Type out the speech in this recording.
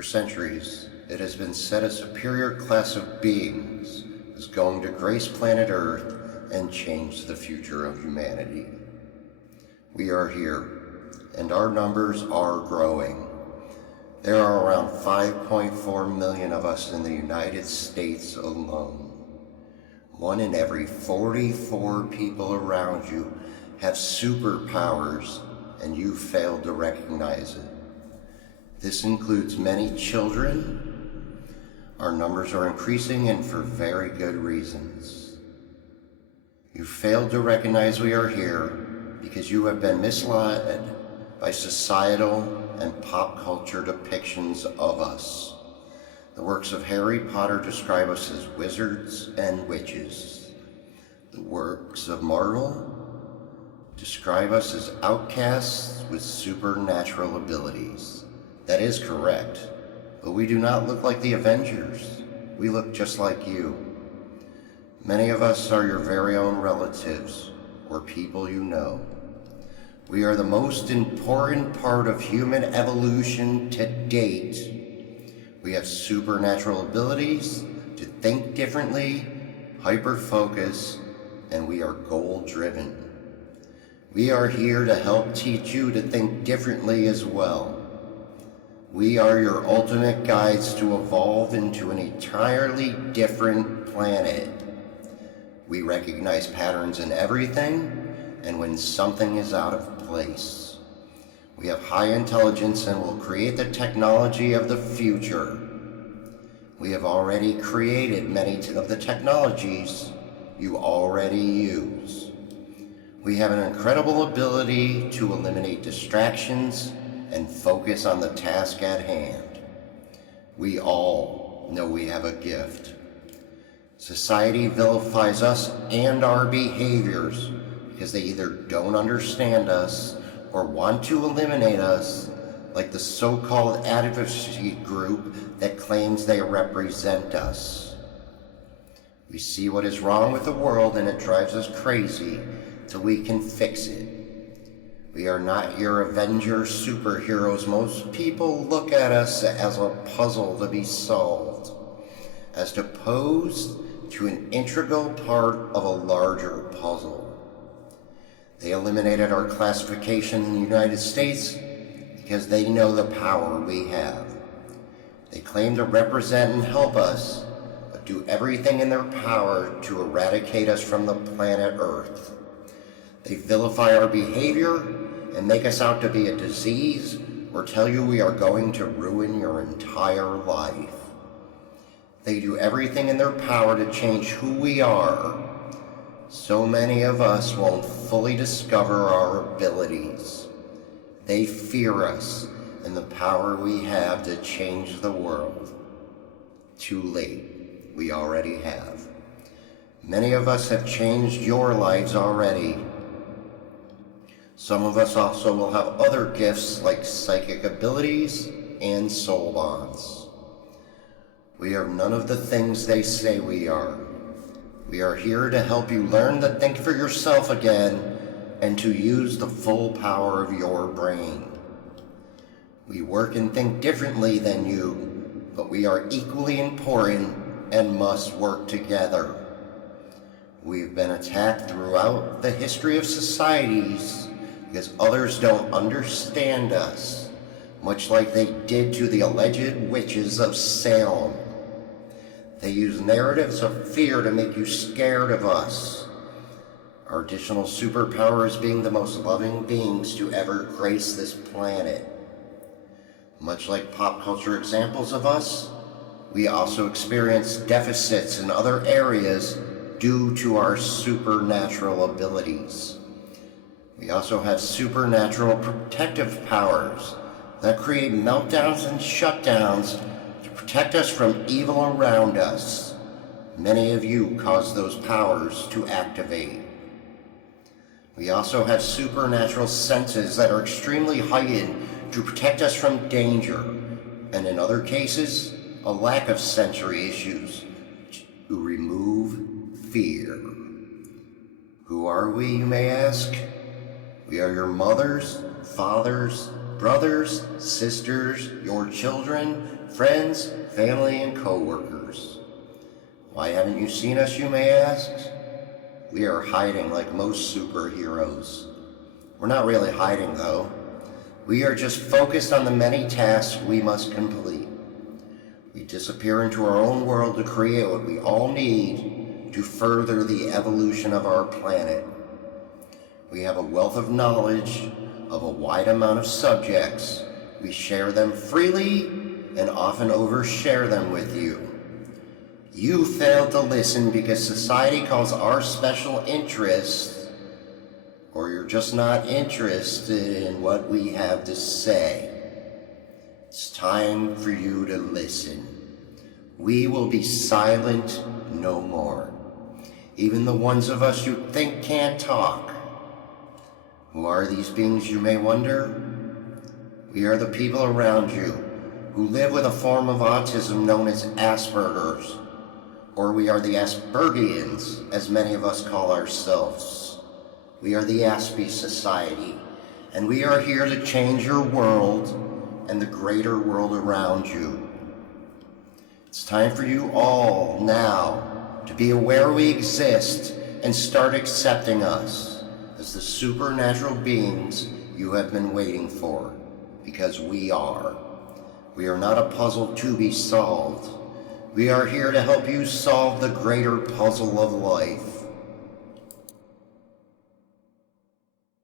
For centuries, it has been said a superior class of beings is going to grace planet Earth and change the future of humanity. We are here, and our numbers are growing. There are around 5.4 million of us in the United States alone. 1 in every 44 people around you have superpowers, and you failed to recognize it. This includes many children. Our numbers are increasing, and for very good reasons. You failed to recognize we are here because you have been misled by societal and pop culture depictions of us. The works of Harry Potter describe us as wizards and witches. The works of Marvel describe us as outcasts with supernatural abilities. That is correct, but we do not look like the Avengers. We look just like you. Many of us are your very own relatives or people you know. We are the most important part of human evolution to date. We have supernatural abilities to think differently, hyper-focus, and we are goal-driven. We are here to help teach you to think differently as well. We are your ultimate guides to evolve into an entirely different planet. We recognize patterns in everything, and when something is out of place. We have high intelligence and will create the technology of the future. We have already created many of the technologies you already use. We have an incredible ability to eliminate distractions and focus on the task at hand. We all know we have a gift. Society vilifies us and our behaviors because they either don't understand us or want to eliminate us, like the so-called advocacy group that claims they represent us. We see what is wrong with the world and it drives us crazy till we can fix it. We are not your Avengers superheroes. Most people look at us as a puzzle to be solved, as opposed to an integral part of a larger puzzle. They eliminated our classification in the United States because they know the power we have. They claim to represent and help us, but do everything in their power to eradicate us from the planet Earth. They vilify our behavior and make us out to be a disease or tell you we are going to ruin your entire life. They do everything in their power to change who we are. So many of us won't fully discover our abilities. They fear us and the power we have to change the world. Too late, we already have. Many of us have changed your lives already. Some of us also will have other gifts like psychic abilities and soul bonds. We are none of the things they say we are. We are here to help you learn to think for yourself again and to use the full power of your brain. We work and think differently than you, but we are equally important and must work together. We've been attacked throughout the history of societies because others don't understand us, much like they did to the alleged witches of Salem. They use narratives of fear to make you scared of us. Our additional superpower is being the most loving beings to ever grace this planet. Much like pop culture examples of us, we also experience deficits in other areas due to our supernatural abilities. We also have supernatural protective powers that create meltdowns and shutdowns to protect us from evil around us. Many of you cause those powers to activate. We also have supernatural senses that are extremely heightened to protect us from danger, and in other cases, a lack of sensory issues to remove fear. Who are we, you may ask? We are your mothers, fathers, brothers, sisters, your children, friends, family, and co-workers. Why haven't you seen us, you may ask? We are hiding like most superheroes. We're not really hiding, though. We are just focused on the many tasks we must complete. We disappear into our own world to create what we all need to further the evolution of our planet. We have a wealth of knowledge of a wide amount of subjects. We share them freely and often overshare them with you. You failed to listen because society calls our special interests, or you're just not interested in what we have to say. It's time for you to listen. We will be silent no more. Even the ones of us you think can't talk. Who are these beings, you may wonder? We are the people around you who live with a form of autism known as Asperger's, or we are the Aspergians, as many of us call ourselves. We are the Aspie Society, and we are here to change your world and the greater world around you. It's time for you all now to be aware we exist and start accepting us as the supernatural beings you have been waiting for, because we are. We are not a puzzle to be solved. We are here to help you solve the greater puzzle of life.